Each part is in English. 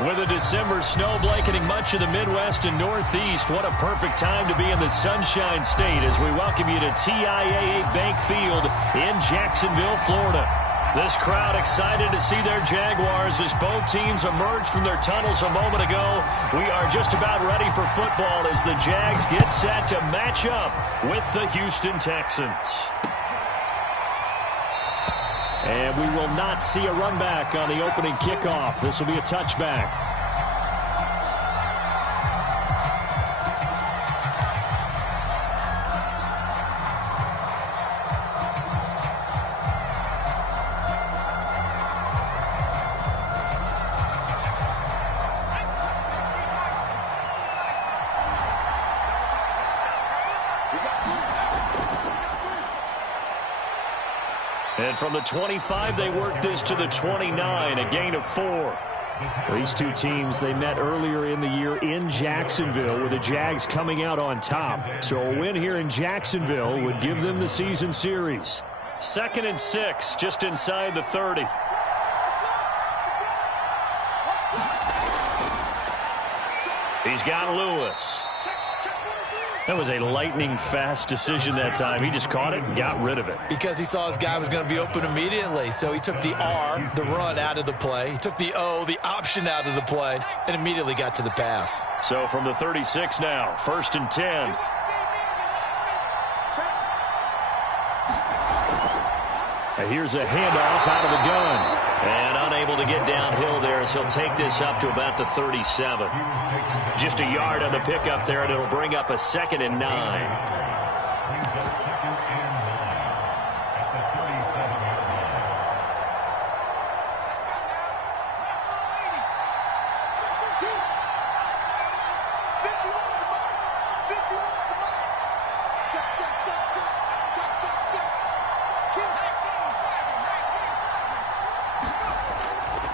With a December snow blanketing much of the Midwest and Northeast, what a perfect time to be in the Sunshine State as we welcome you to TIAA Bank Field in Jacksonville, Florida. This crowd excited to see their Jaguars as both teams emerged from their tunnels a moment ago. We are just about ready for football as the Jags get set to match up with the Houston Texans. And we will not see a run back on the opening kickoff. This will be a touchback. And from the 25, they work this to the 29, a gain of 4. These two teams, they met earlier in the year in Jacksonville with the Jags coming out on top. So a win here in Jacksonville would give them the season series. 2nd and 6, just inside the 30. He's got Lewis. That was a lightning-fast decision that time. He just caught it and got rid of it. Because he saw his guy was going to be open immediately. So he took the R, the run, out of the play. He took the O, the option, out of the play, and immediately got to the pass. So from the 36 now, 1st and 10. And here's a handoff out of the gun. And unable to get downhill there as he'll take this up to about the 37. Just a yard on the pickup there, and it'll bring up a 2nd and 9.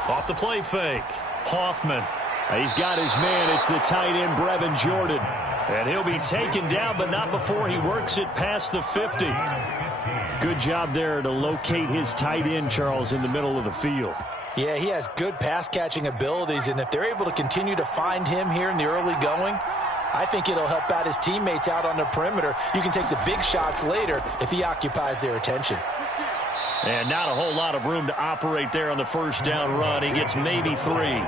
Off the play fake, Hoffman. He's got his man. It's the tight end, Brevin Jordan. And he'll be taken down, but not before he works it past the 50. Good job there to locate his tight end, Charles, in the middle of the field. Yeah, he has good pass-catching abilities, and if they're able to continue to find him here in the early going, I think it'll help out his teammates out on the perimeter. You can take the big shots later if he occupies their attention. And not a whole lot of room to operate there on the first down run. He gets maybe 3.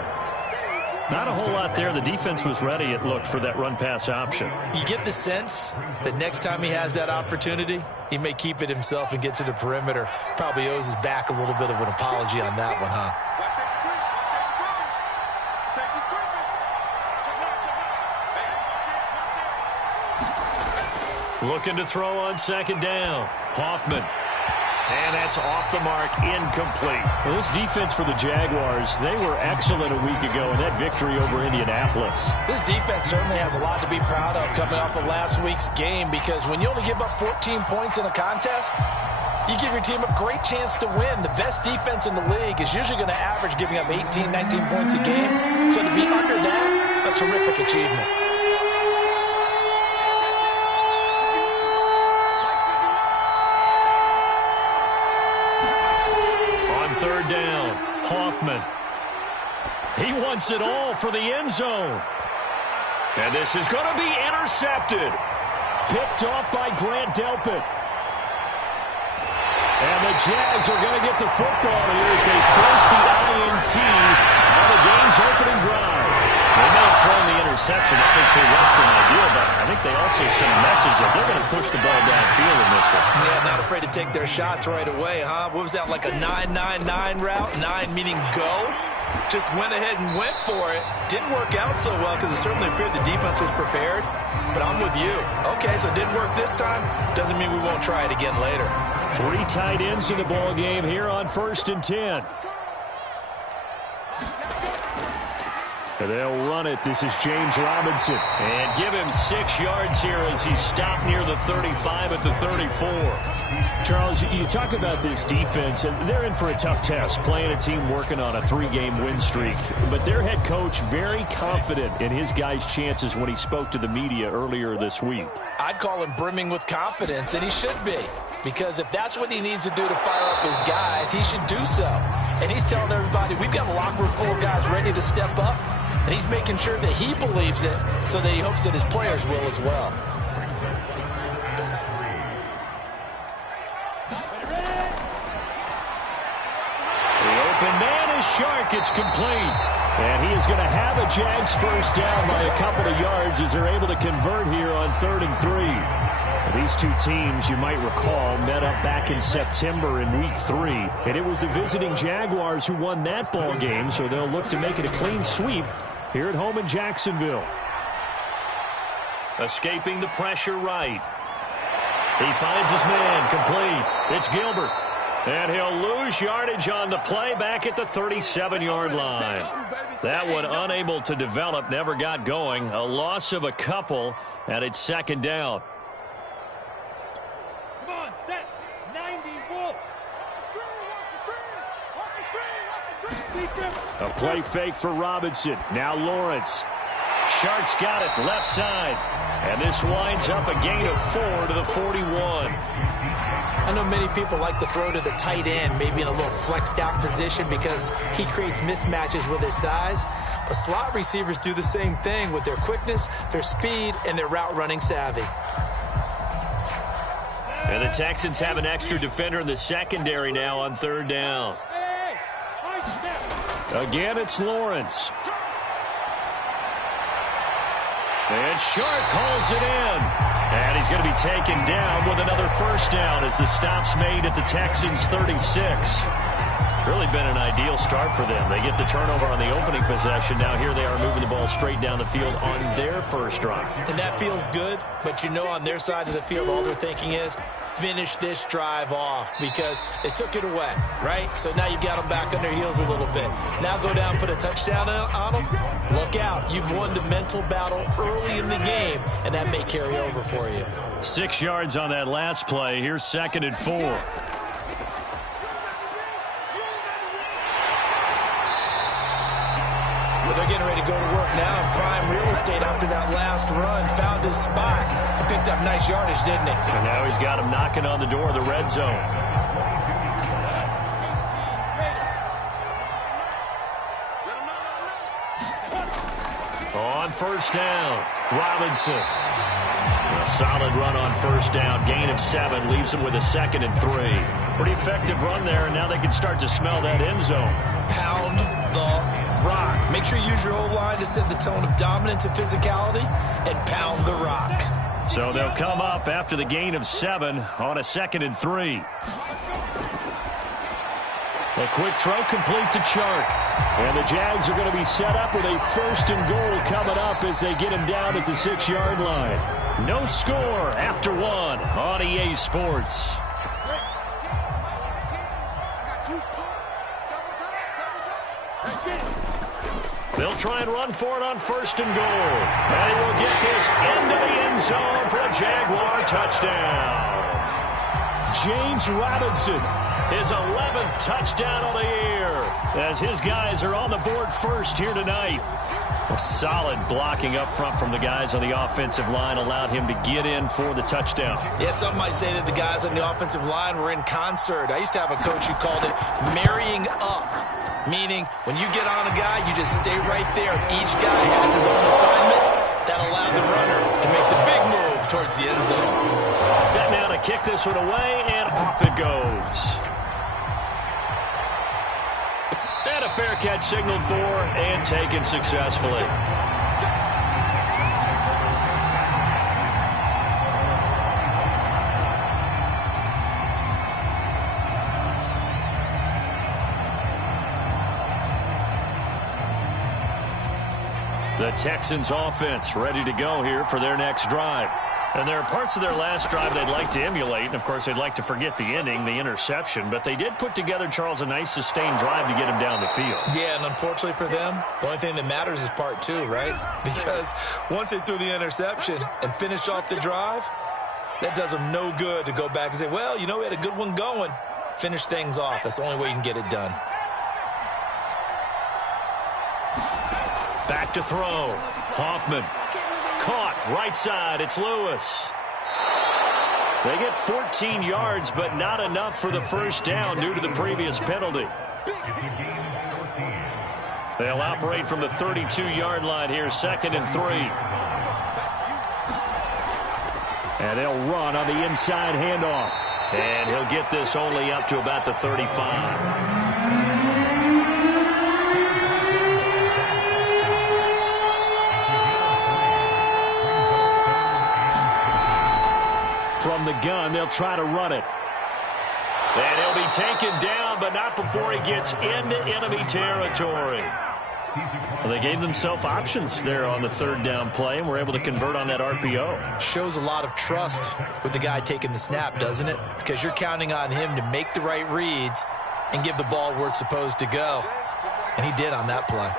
Not a whole lot there. The defense was ready, it looked, for that run-pass option. You get the sense that next time he has that opportunity, he may keep it himself and get to the perimeter. Probably owes his back a little bit of an apology on that one, huh? Looking to throw on 2nd down. Hoffman. And that's off the mark, incomplete. Well, this defense for the Jaguars, they were excellent a week ago in that victory over Indianapolis. This defense certainly has a lot to be proud of coming off of last week's game, because when you only give up 14 points in a contest, you give your team a great chance to win. The best defense in the league is usually going to average giving up 18, 19 points a game. So to be under that, a terrific achievement. Third down, Hoffman. He wants it all for the end zone. And this is going to be intercepted. Picked off by Grant Delpit. And the Jags are going to get the football here as they force the INT on the game's opening drive. They may have thrown the interception, obviously less than ideal, but I think they also send a message that they're going to push the ball downfield in this one. Yeah, not afraid to take their shots right away, huh? What was that, like a 9-9-9 route? 9 meaning go? Just went ahead and went for it. Didn't work out so well because it certainly appeared the defense was prepared. But I'm with you. Okay, so it didn't work this time. Doesn't mean we won't try it again later. 3 tight ends in the ball game here on 1st and 10. They'll run it. This is James Robinson. And give him 6 yards here as he stopped near the 35 at the 34. Charles, you talk about this defense, and they're in for a tough test, playing a team working on a 3-game win streak. But their head coach very confident in his guys' chances when he spoke to the media earlier this week. I'd call him brimming with confidence, and he should be. Because if that's what he needs to do to fire up his guys, he should do so. and he's telling everybody, we've got a locker room full of guys ready to step up, and he's making sure that he believes it so that he hopes that his players will as well. Shark, it's complete. And he is going to have a Jags first down by a couple of yards as they're able to convert here on 3rd and 3. These two teams, you might recall, met up back in September in Week 3. And it was the visiting Jaguars who won that ball game, so they'll look to make it a clean sweep here at home in Jacksonville. Escaping the pressure right. He finds his man, complete. It's Gilbert. And he'll lose yardage on the play back at the 37-yard line. That one unable to develop, never got going. A loss of a couple, and it's 2nd down. Come on, set. 90, wolf. A play fake for Robinson. Now Lawrence. Shark's got it left side. And this winds up a gain of 4 to the 41. I know many people like to throw to the tight end, maybe in a little flexed out position because he creates mismatches with his size. But slot receivers do the same thing with their quickness, their speed, and their route running savvy. And the Texans have an extra defender in the secondary now on 3rd down. Again, it's Lawrence. And Shark calls it in. And he's going to be taken down with another first down as the stop's made at the Texans' 36. Really been an ideal start for them. They get the turnover on the opening possession. Now here they are moving the ball straight down the field on their first drive. And that feels good, but you know on their side of the field all they're thinking is finish this drive off because they took it away, right? So now you've got them back on their heels a little bit. Now go down, put a touchdown on them. Look out. You've won the mental battle early in the game, and that may carry over for you. 6 yards on that last play. Here's 2nd and 4. Well, they're getting ready to go to work now in prime real estate after that last run. Found his spot. He picked up nice yardage, didn't he? And now he's got him knocking on the door of the red zone. On first down, Robinson. A solid run on first down. Gain of 7 leaves him with a 2nd and 3. Pretty effective run there, and now they can start to smell that end zone. Pound the rock. Make sure you use your O-line to set the tone of dominance and physicality and pound the rock. So they'll come up after the gain of 7 on a 2nd and 3. A quick throw complete to Chark. And the Jags are going to be set up with a 1st and goal coming up as they get him down at the 6-yard line. No score after 1 on EA Sports. They'll try and run for it on 1st and goal. And he will get this into the end zone for a Jaguar touchdown. James Robinson, his 11th touchdown of the year, as his guys are on the board first here tonight. A solid blocking up front from the guys on the offensive line allowed him to get in for the touchdown. Yeah, some might say that the guys on the offensive line were in concert. I used to have a coach who called it marrying up, meaning when you get on a guy, you just stay right there. Each guy has his own assignment that allowed the runner to make the big move towards the end zone. Set now to kick this one away, and off it goes. And a fair catch signaled for and taken successfully. The Texans offense ready to go here for their next drive. And there are parts of their last drive they'd like to emulate. And, of course, they'd like to forget the ending, the interception. But they did put together, Charles, a nice sustained drive to get him down the field. Yeah, and unfortunately for them, the only thing that matters is part 2, right? Because once they threw the interception and finished off the drive, that does them no good to go back and say, well, you know, we had a good one going. Finish things off. That's the only way you can get it done. Back to throw. Hoffman. Caught right side. It's Lewis. They get 14 yards, but not enough for the first down due to the previous penalty. They'll operate from the 32-yard line here, 2nd and 3. And they'll run on the inside handoff. And he'll get this only up to about the 35. From the gun, they'll try to run it. And he'll be taken down, but not before he gets into enemy territory. Well, they gave themselves options there on the 3rd down play, and were able to convert on that RPO. Shows a lot of trust with the guy taking the snap, doesn't it? Because you're counting on him to make the right reads and give the ball where it's supposed to go. And he did on that play.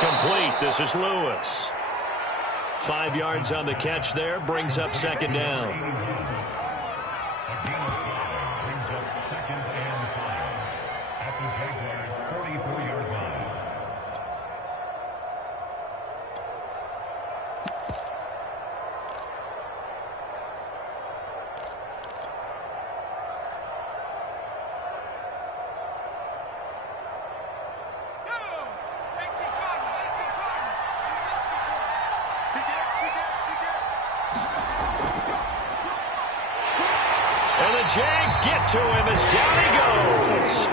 Complete. This is Lewis. 5 yards on the catch there. Brings up 2nd down. Jags get to him as down he goes.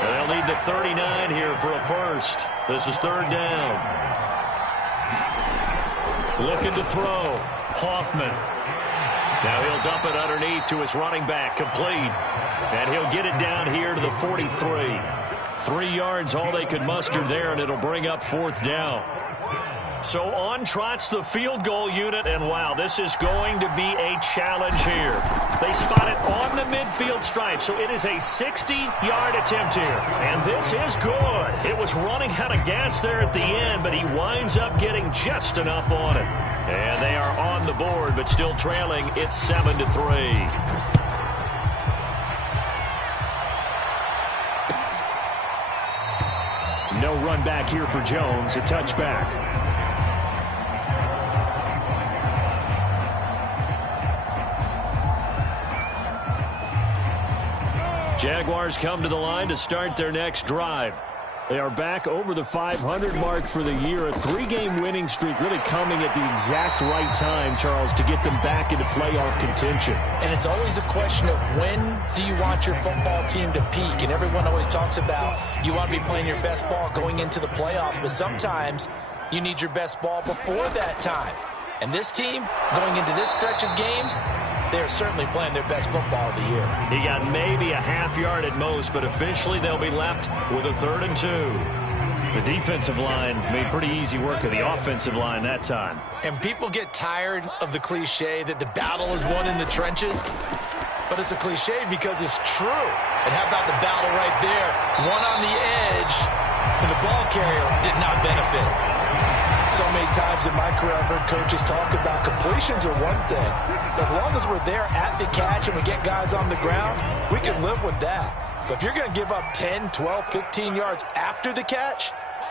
And they'll need the 39 here for a first. This is 3rd down. Looking to throw. Hoffman. Now he'll dump it underneath to his running back. Complete. And he'll get it down here to the 43. 3 yards all they could muster there, and it'll bring up 4th down. So on trots the field goal unit, and wow, this is going to be a challenge here. They spot it on the midfield stripe, so it is a 60-yard attempt here. And this is good. It was running out of gas there at the end, but he winds up getting just enough on it. And they are on the board, but still trailing. It's 7-3. No run back here for Jones. A touchback. Jaguars come to the line to start their next drive. They are back over the 500 mark for the year. A 3-game winning streak really coming at the exact right time, Charles, to get them back into playoff contention. And it's always a question of when do you want your football team to peak? And everyone always talks about you want to be playing your best ball going into the playoffs, but sometimes you need your best ball before that time. And this team, going into this stretch of games, they're certainly playing their best football of the year. He got maybe a half yard at most, but officially they'll be left with a 3rd and 2. The defensive line made pretty easy work of the offensive line that time. And people get tired of the cliche that the battle is won in the trenches, but it's a cliche because it's true. And how about the battle right there? One on the edge, and the ball carrier did not benefit. So many times in my career, I've heard coaches talk about completions are one thing. As long as we're there at the catch and we get guys on the ground, we can live with that. But if you're going to give up 10, 12, 15 yards after the catch,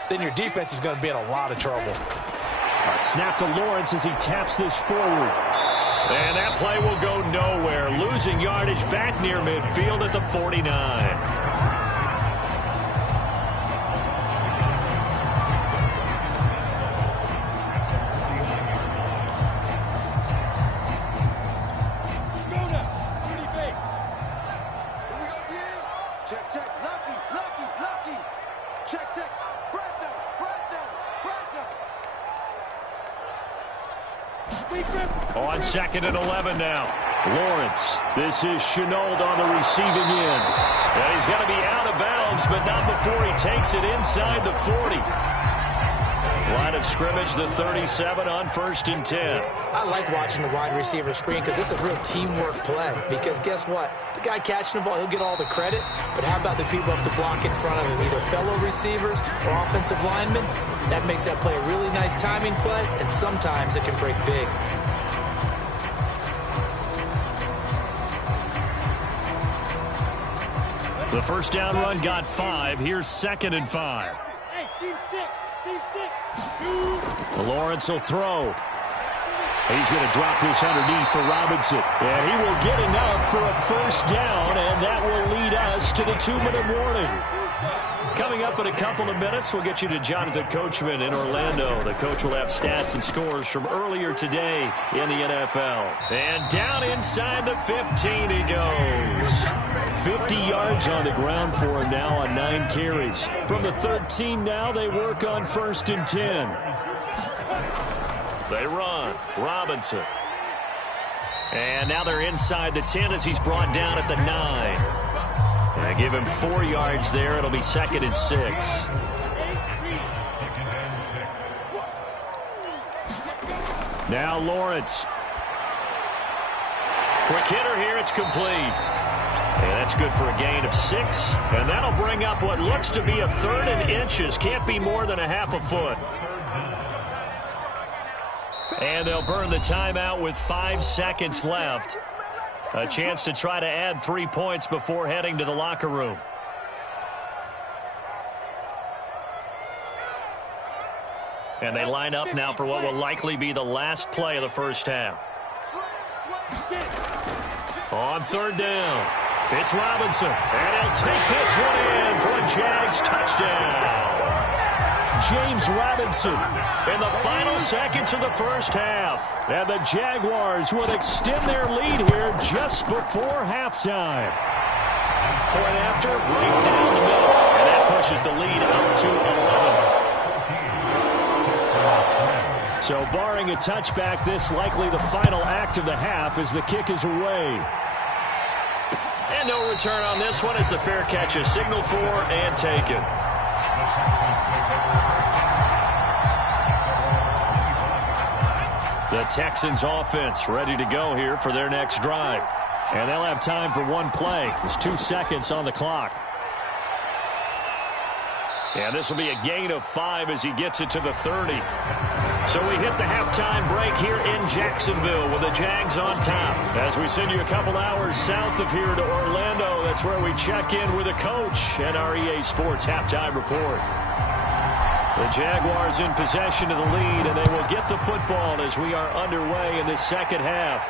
then your defense is going to be in a lot of trouble. A snap to Lawrence as he taps this forward. And that play will go nowhere. Losing yardage back near midfield at the 49. On 2nd and 11 now. Lawrence. This is Chenault on the receiving end. And he's going to be out of bounds, but not before he takes it inside the 40. Line of scrimmage, the 37 on 1st and 10. I like watching the wide receiver screen because it's a real teamwork play. Because guess what? The guy catching the ball, he'll get all the credit. But how about the people up to block in front of him, either fellow receivers or offensive linemen? That makes that play a really nice timing play, and sometimes it can break big. The first down run got 5. Here's 2nd and 5. Hey, seam 6. Lawrence will throw. He's going to drop this underneath for Robinson. And he will get enough for a first down, and that will lead us to the 2-minute warning. Coming up in a couple of minutes, we'll get you to Jonathan Coachman in Orlando. The coach will have stats and scores from earlier today in the NFL. And down inside the 15 he goes. 50 yards on the ground for him now on 9 carries. From the 13 now, they work on 1st and 10. They run. Robinson. And now they're inside the 10 as he's brought down at the 9. And give him 4 yards there. It'll be 2nd and 6. Now Lawrence. Quick hitter here. It's complete. And that's good for a gain of 6. And that'll bring up what looks to be a 3rd and inches. Can't be more than a half a foot. And they'll burn the timeout with 5 seconds left. A chance to try to add 3 points before heading to the locker room. And they line up now for what will likely be the last play of the first half. On 3rd down, it's Robinson. And he'll take this one in for a Jags touchdown. James Robinson in the final seconds of the first half. And the Jaguars will extend their lead here just before halftime. Point after, right down the middle. And that pushes the lead up to 11. So barring a touchback, this likely the final act of the half as the kick is away. And no return on this one as the fair catch is signaled for and taken. The Texans offense ready to go here for their next drive. And they'll have time for one play. There's 2 seconds on the clock. And this will be a gain of 5 as he gets it to the 30. So we hit the halftime break here in Jacksonville with the Jags on top. As we send you a couple hours south of here to Orlando, that's where we check in with the coach and our EA Sports halftime report. The Jaguars in possession of the lead, and they will get the football as we are underway in this second half.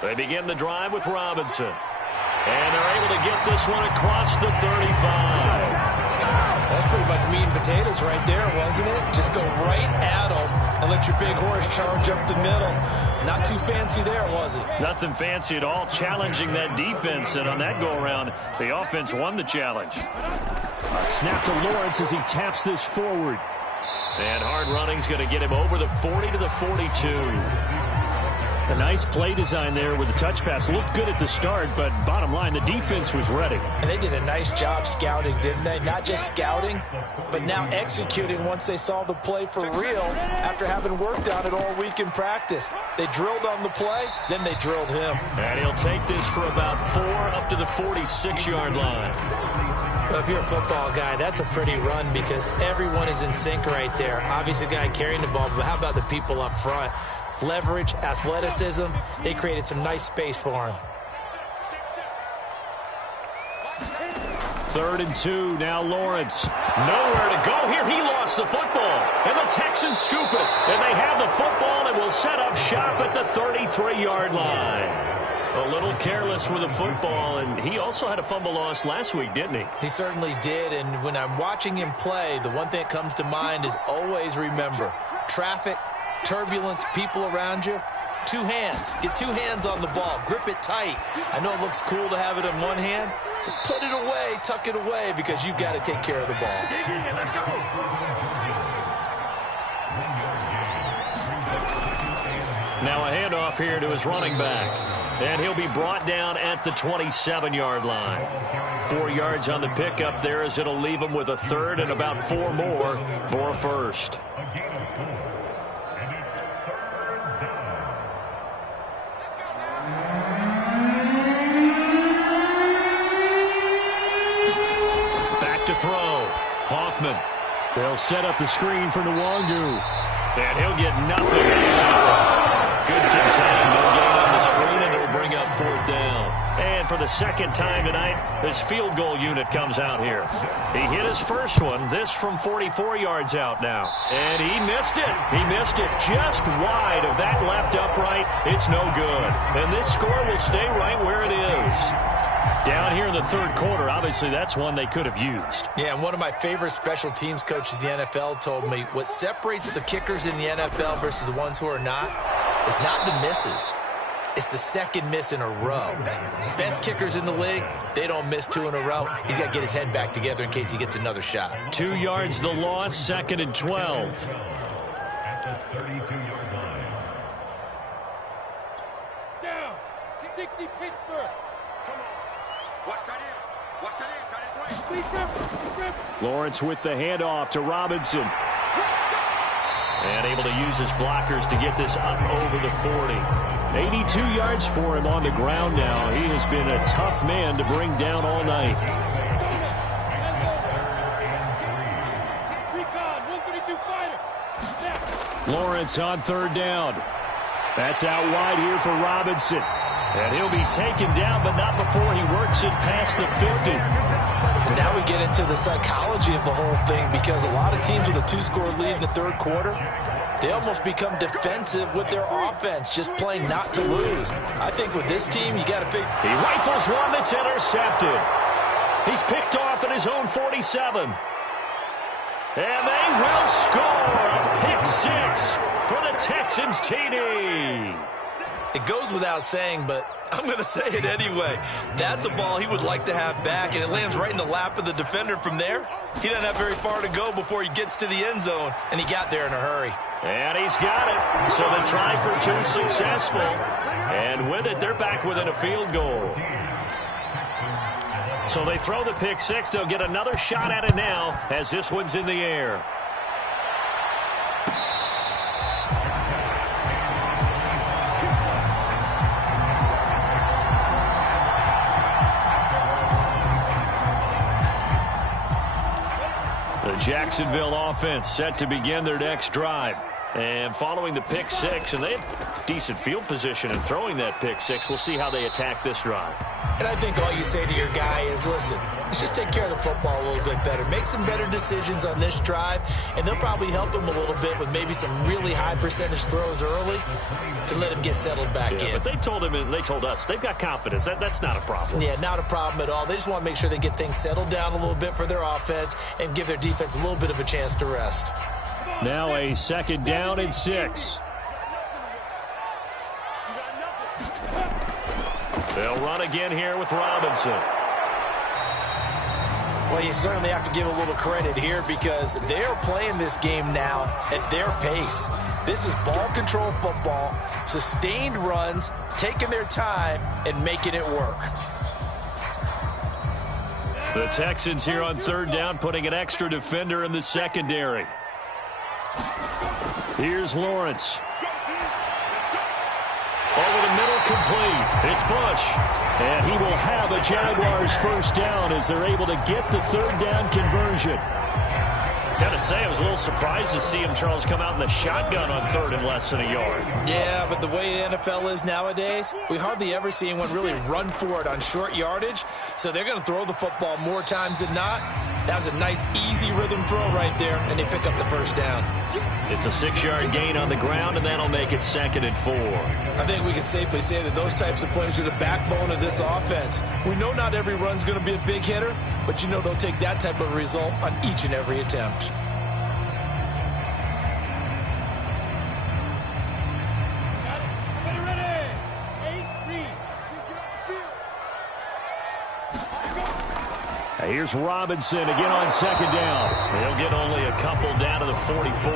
They begin the drive with Robinson. And they're able to get this one across the 35. That's pretty much meat and potatoes right there, wasn't it? Just go right at them and let your big horse charge up the middle. Not too fancy there, was it? Nothing fancy at all, challenging that defense. And on that go-around, the offense won the challenge. A snap to Lawrence as he taps this forward. And hard running's going to get him over the 40 to the 42. A nice play design there with the touch pass. Looked good at the start, but bottom line, the defense was ready. And they did a nice job scouting, didn't they? Not just scouting, but now executing once they saw the play for real after having worked on it all week in practice. They drilled on the play, then they drilled him. And he'll take this for about 4 up to the 46-yard line. Well, if you're a football guy, that's a pretty run because everyone is in sync right there. Obviously, the guy carrying the ball, but how about the people up front? Leverage, athleticism, they created some nice space for him. 3rd and 2, now Lawrence. Nowhere to go here. He lost the football. And the Texans scoop it. And they have the football and will set up shop at the 33-yard line. A little careless with the football, and he also had a fumble loss last week, didn't he? He certainly did, and when I'm watching him play, the one thing that comes to mind is always remember, traffic, turbulence, people around you, 2 hands. Get 2 hands on the ball. Grip it tight. I know it looks cool to have it in one hand, but put it away, tuck it away, because you've got to take care of the ball. Now a handoff here to his running back. And he'll be brought down at the 27-yard line. 4 yards on the pickup there as it'll leave him with a 3rd and about 4 more for a first. Back to throw. Hoffman. They'll set up the screen for Nwangu. And he'll get nothing. good contain. No gain on the screen, and it'll bring up 4th down. And for the second time tonight, this field goal unit comes out here. He hit his first one, this from 44 yards out now. And he missed it. He missed it just wide of that left upright. It's no good. And this score will stay right where it is. Down here in the 3rd quarter, obviously that's one they could have used. Yeah, and one of my favorite special teams coaches in the NFL told me what separates the kickers in the NFL versus the ones who are not is not the misses. It's the second miss in a row. Best kickers in the league, they don't miss 2 in a row. He's got to get his head back together in case he gets another shot. 2 yards the loss, 2nd and 12. Down. 60 Pittsburgh. Lawrence with the handoff to Robinson. And able to use his blockers to get this up over the 40. 82 yards for him on the ground now. He has been a tough man to bring down all night. Lawrence on 3rd down. That's out wide here for Robinson. And he'll be taken down, but not before he works it past the 50. And now we get into the psychology of the whole thing, because a lot of teams with a 2-score lead in the 3rd quarter, they almost become defensive with their offense, just playing not to lose. I think with this team, you got to figure. He rifles one that's intercepted. He's picked off at his own 47. And they will score a pick 6 for the Texans TD. It goes without saying, but I'm going to say it anyway. That's a ball he would like to have back, and it lands right in the lap of the defender. From there, he doesn't have very far to go before he gets to the end zone, and he got there in a hurry. And he's got it. So the try for 2 successful. And with it, they're back within a field goal. So they throw the pick 6. They'll get another shot at it now as this one's in the air. The Jacksonville offense set to begin their next drive. And following the pick 6, and they have decent field position in throwing that pick 6. We'll see how they attack this drive. And I think all you say to your guy is, listen, let's just take care of the football a little bit better. Make some better decisions on this drive, and they'll probably help him a little bit with maybe some really high percentage throws early to let him get settled back in. But they told him, and they told us, they've got confidence. That's not a problem. Yeah, not a problem at all. They just want to make sure they get things settled down a little bit for their offense and give their defense a little bit of a chance to rest. Now a 2nd down and 6. They'll run again here with Robinson. Well, you certainly have to give a little credit here, because they're playing this game now at their pace. This is ball control football, sustained runs, taking their time and making it work. The Texans here on 3rd down, putting an extra defender in the secondary. Here's Lawrence. Over the middle, complete. It's Bush. And he will have a Jaguars 1st down as they're able to get the 3rd down conversion. Got to say, I was a little surprised to see him, Charles, come out in the shotgun on 3rd and less than a yard. Yeah, but the way the NFL is nowadays, we hardly ever see anyone really run for it on short yardage. So they're going to throw the football more times than not. That was a nice, easy rhythm throw right there, and they pick up the 1st down. It's a 6-yard gain on the ground, and that'll make it 2nd and 4. I think we can safely say that those types of plays are the backbone of this offense. We know not every run's going to be a big hitter, but you know they'll take that type of result on each and every attempt. Here's Robinson again on 2nd down. He'll get only a couple down to the 44.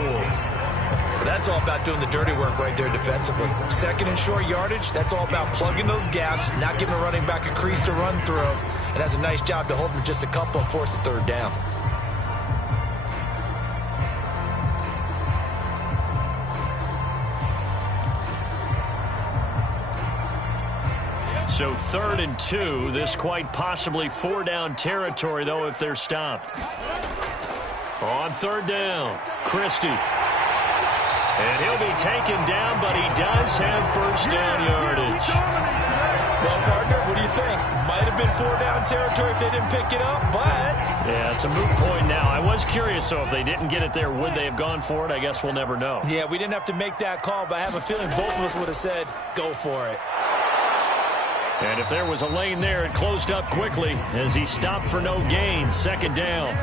But that's all about doing the dirty work right there defensively. 2nd and short yardage, that's all about plugging those gaps, not giving a running back a crease to run through. And that's a nice job to hold him just a couple and force a 3rd down. So 3rd and 2. This quite possibly 4-down territory, though, if they're stopped. On 3rd down, Christie. And he'll be taken down, but he does have first down yardage. Well, partner, what do you think? Might have been 4-down territory if they didn't pick it up, but... Yeah, it's a moot point now. I was curious, so if they didn't get it there, would they have gone for it? I guess we'll never know. Yeah, we didn't have to make that call, but I have a feeling both of us would have said, go for it. And if there was a lane there, it closed up quickly as he stopped for no gain. Second down.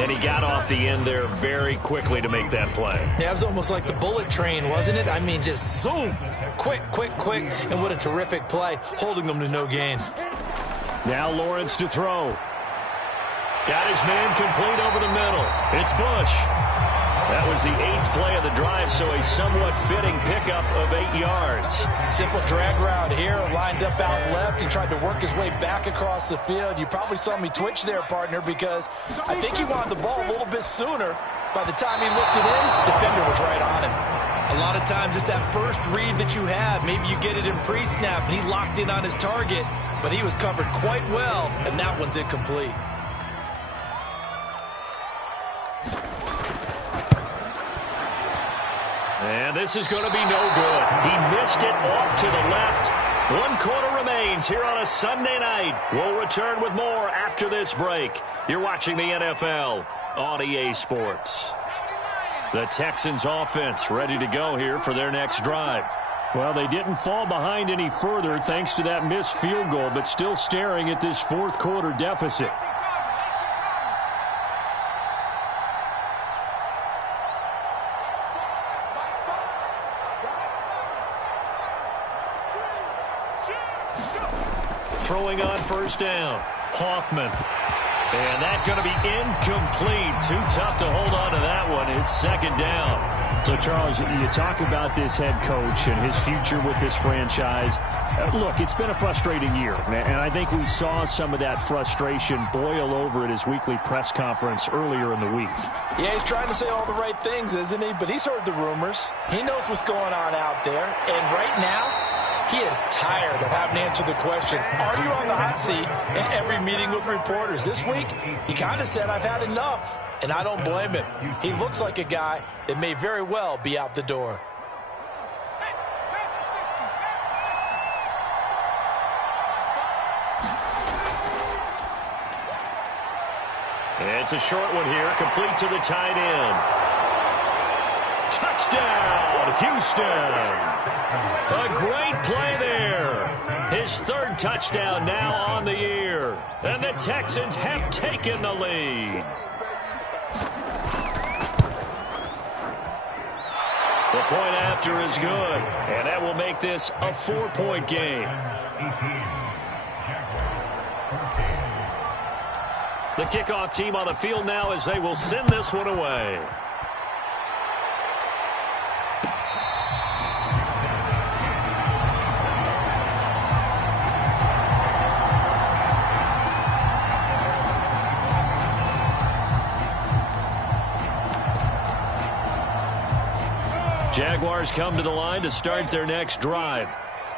And he got off the end there very quickly to make that play. Yeah, it was almost like the bullet train, wasn't it? I mean, just zoom. Quick, quick, quick. And what a terrific play, holding them to no gain. Now Lawrence to throw. Got his man complete over the middle. It's Bush. That was the 8th play of the drive, so a somewhat fitting pickup of 8 yards. Simple drag route here, lined up out left. He tried to work his way back across the field. You probably saw me twitch there, partner, because I think he wanted the ball a little bit sooner. By the time he looked it in, defender was right on him. A lot of times it's that first read that you have. Maybe you get it in pre-snap, and he locked in on his target, but he was covered quite well, and that one's incomplete. And this is going to be no good. He missed it off to the left. 1 quarter remains here on a Sunday night. We'll return with more after this break. You're watching the NFL on EA Sports. The Texans offense ready to go here for their next drive. Well, they didn't fall behind any further thanks to that missed field goal, but still staring at this 4th quarter deficit. Throwing on first down. Hoffman. And that's going to be incomplete. Too tough to hold on to that one. It's second down. So, Charles, you talk about this head coach and his future with this franchise. Look, it's been a frustrating year, and I think we saw some of that frustration boil over at his weekly press conference earlier in the week. Yeah, he's trying to say all the right things, isn't he? But he's heard the rumors. He knows what's going on out there. And right now, he is tired of having to answer the question, are you on the hot seat, in every meeting with reporters. This week, he kind of said, I've had enough, and I don't blame him. He looks like a guy that may very well be out the door. It's a short one here, complete to the tight end. Touchdown, Houston. A great play there. His 3rd touchdown now on the year. And the Texans have taken the lead. The point after is good. And that will make this a 4-point game. The kickoff team on the field now as they will send this one away. Jaguars come to the line to start their next drive.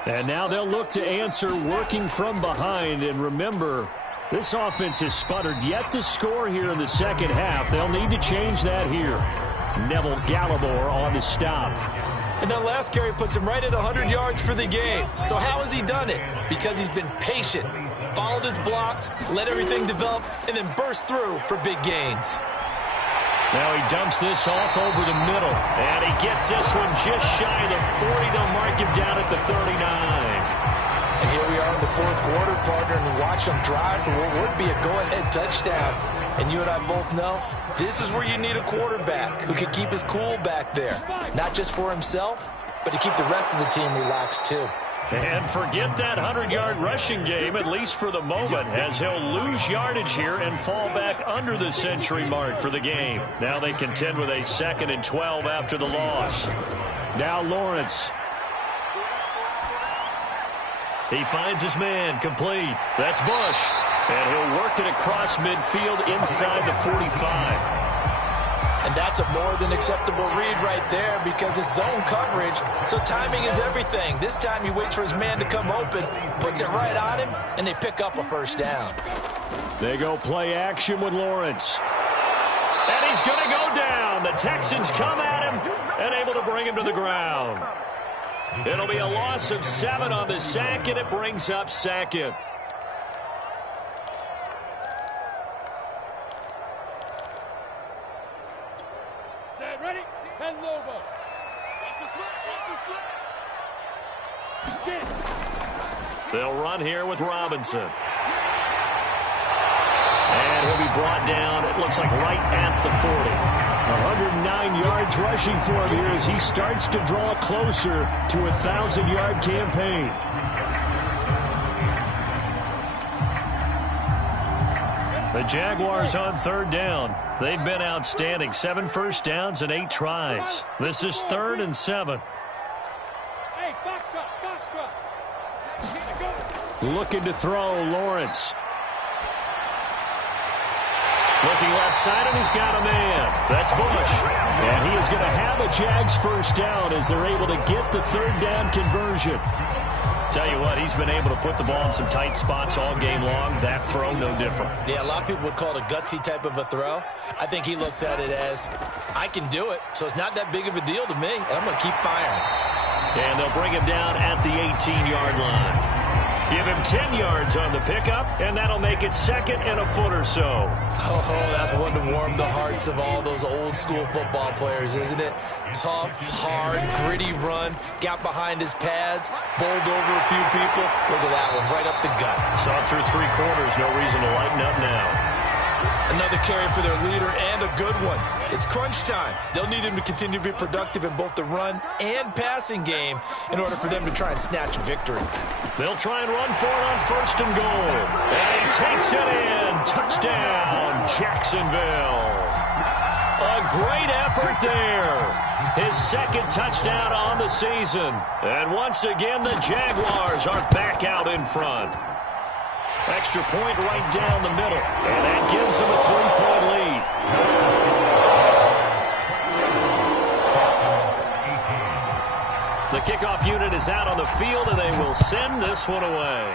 And now they'll look to answer working from behind. And remember, this offense has sputtered yet to score here in the second half. They'll need to change that here. Neville Gallimore on the stop. And that last carry puts him right at 100 yards for the game. So how has he done it? Because he's been patient, followed his blocks, let everything develop, and then burst through for big gains. Now he dumps this off over the middle. And he gets this one just shy of the 40. They'll mark him down at the 39. And here we are in the 4th quarter, partner, and watch them drive for what would be a go-ahead touchdown. And you and I both know this is where you need a quarterback who can keep his cool back there. Not just for himself, but to keep the rest of the team relaxed too. And forget that 100-yard rushing game, at least for the moment, as he'll lose yardage here and fall back under the century mark for the game. Now they contend with a 2nd and 12 after the loss. Now Lawrence. He finds his man complete. That's Bush. And he'll work it across midfield inside the 45. And that's a more than acceptable read right there because it's zone coverage, so timing is everything. This time he waits for his man to come open, puts it right on him, and they pick up a first down. They go play action with Lawrence. And he's going to go down. The Texans come at him, and able to bring him to the ground. It'll be a loss of 7 on the sack, and it brings up second. Set, ready? 10 Lobo. Watch the slip, watch the slip. Get. They'll run here with Robinson. And he'll be brought down, it looks like right at the 40. 109 yards rushing for him here as he starts to draw closer to a 1,000-yard campaign. The Jaguars on third down. They've been outstanding. 7 first downs and 8 tries. This is 3rd and 7. Hey, box drop, box drop. Looking to throw, Lawrence. Looking left side, and he's got a man. That's Bush. And he is going to have a Jags first down as they're able to get the 3rd down conversion. Tell you what, he's been able to put the ball in some tight spots all game long. That throw, no different. Yeah, a lot of people would call it a gutsy type of a throw. I think he looks at it as, I can do it, so it's not that big of a deal to me, and I'm going to keep firing. And they'll bring him down at the 18-yard line. Give him 10 yards on the pickup, and that'll make it 2nd and a foot or so. Oh, that's one to warm the hearts of all those old-school football players, isn't it? Tough, hard, gritty run, got behind his pads, bowled over a few people. Look at that one, right up the gut. Saw it through 3 quarters, no reason to lighten up now. Another carry for their leader, and a good one. It's crunch time. They'll need him to continue to be productive in both the run and passing game in order for them to try and snatch a victory. They'll try and run for it on 1st and goal. And he takes it in. Touchdown, Jacksonville. A great effort there. His 2nd touchdown on the season. And once again, the Jaguars are back out in front. Extra point right down the middle. And that gives them a 3-point lead. The kickoff unit is out on the field, and they will send this one away.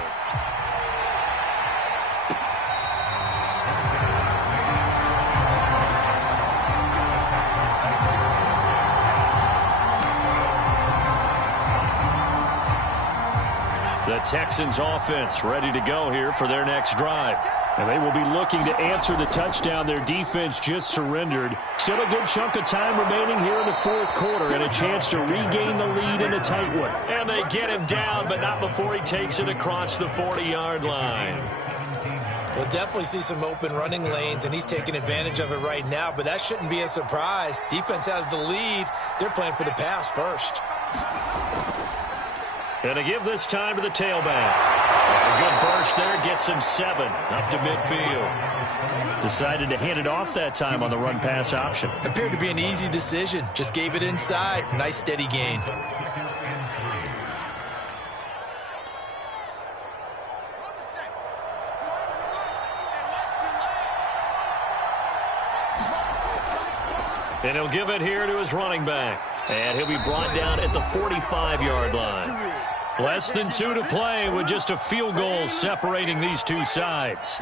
The Texans offense ready to go here for their next drive. And they will be looking to answer the touchdown their defense just surrendered. Still a good chunk of time remaining here in the 4th quarter and a chance to regain the lead in a tight one. And they get him down, but not before he takes it across the 40-yard line. We'll definitely see some open running lanes, and he's taking advantage of it right now, but that shouldn't be a surprise. Defense has the lead. They're playing for the pass first. And to give this time to the tailback. A good burst there gets him 7 up to midfield. Decided to hand it off that time on the run-pass option. Appeared to be an easy decision. Just gave it inside. Nice steady gain. And he'll give it here to his running back. And he'll be brought down at the 45-yard line. Less than 2 to play with just a field goal separating these two sides.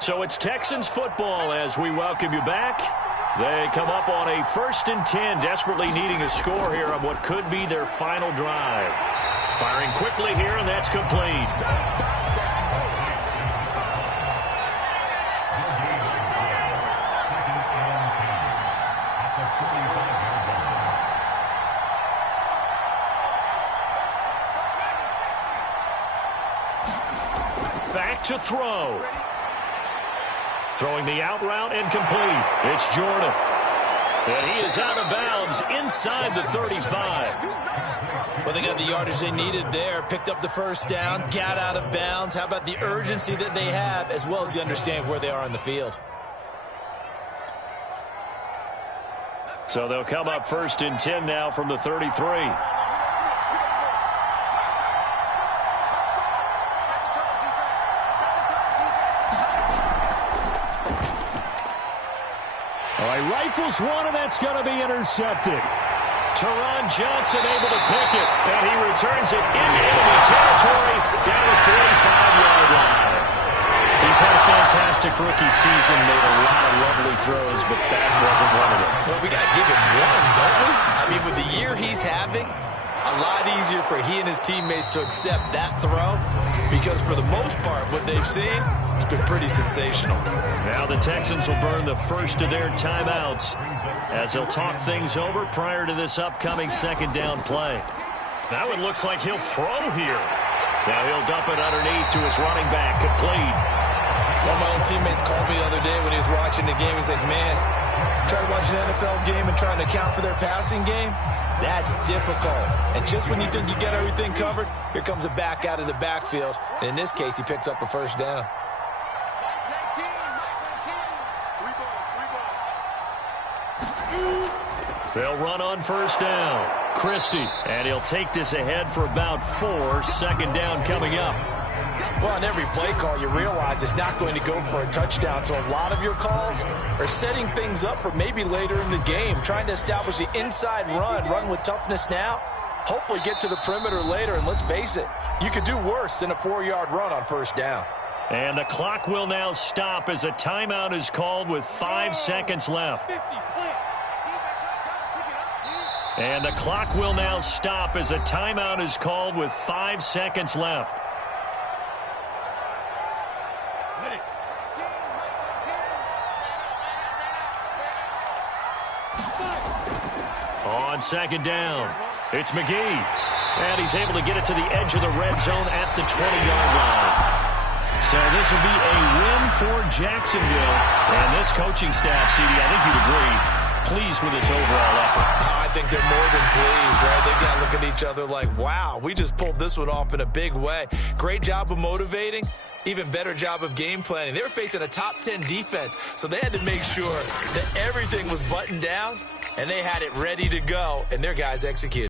So it's Texans football as we welcome you back. They come up on a 1st and 10, desperately needing a score here on what could be their final drive. Firing quickly here, and that's complete. Back to throw. Throwing the out route and complete. It's Jordan. And he is out of bounds inside the 35. Well, they got the yardage they needed there. Picked up the first down, got out of bounds. How about the urgency that they have, as well as the understanding where they are on the field? So they'll come up 1st and 10 now from the 33. All right, rifles one, and that's going to be intercepted. Teron Johnson able to pick it, and he returns it into enemy territory down the 45-yard line. He's had a fantastic rookie season, made a lot of lovely throws, but that wasn't one of them. Well, we got to give him one, don't we? I mean, with the year he's having, a lot easier for he and his teammates to accept that throw, because for the most part, what they've seen, it's been pretty sensational. Now the Texans will burn the first of their timeouts as they'll talk things over prior to this upcoming second down play. Now it looks like he'll throw here. Now he'll dump it underneath to his running back, complete. One of my own teammates called me the other day when he was watching the game. He's like, man, trying to watch an NFL game and trying to account for their passing game, that's difficult. And just when you think you get everything covered, here comes a back out of the backfield. And in this case, he picks up a first down. They'll run on first down. Christie, and he'll take this ahead for about 4. Second down coming up. Well, on every play call, you realize it's not going to go for a touchdown. So a lot of your calls are setting things up for maybe later in the game, trying to establish the inside run with toughness now, hopefully get to the perimeter later. And let's face it, you could do worse than a 4-yard run on first down. And the clock will now stop as a timeout is called with 5 seconds left. And the clock will now stop as a timeout is called with 5 seconds left. On second down, it's McGee. And he's able to get it to the edge of the red zone at the 20-yard line. So this will be a win for Jacksonville. And this coaching staff, CD, I think you'd agree, pleased with its overall effort. I think they're more than pleased, right? They got to look at each other like, wow, we just pulled this one off in a big way. Great job of motivating, even better job of game planning. They were facing a top 10 defense, so they had to make sure that everything was buttoned down, and they had it ready to go, and their guys executed.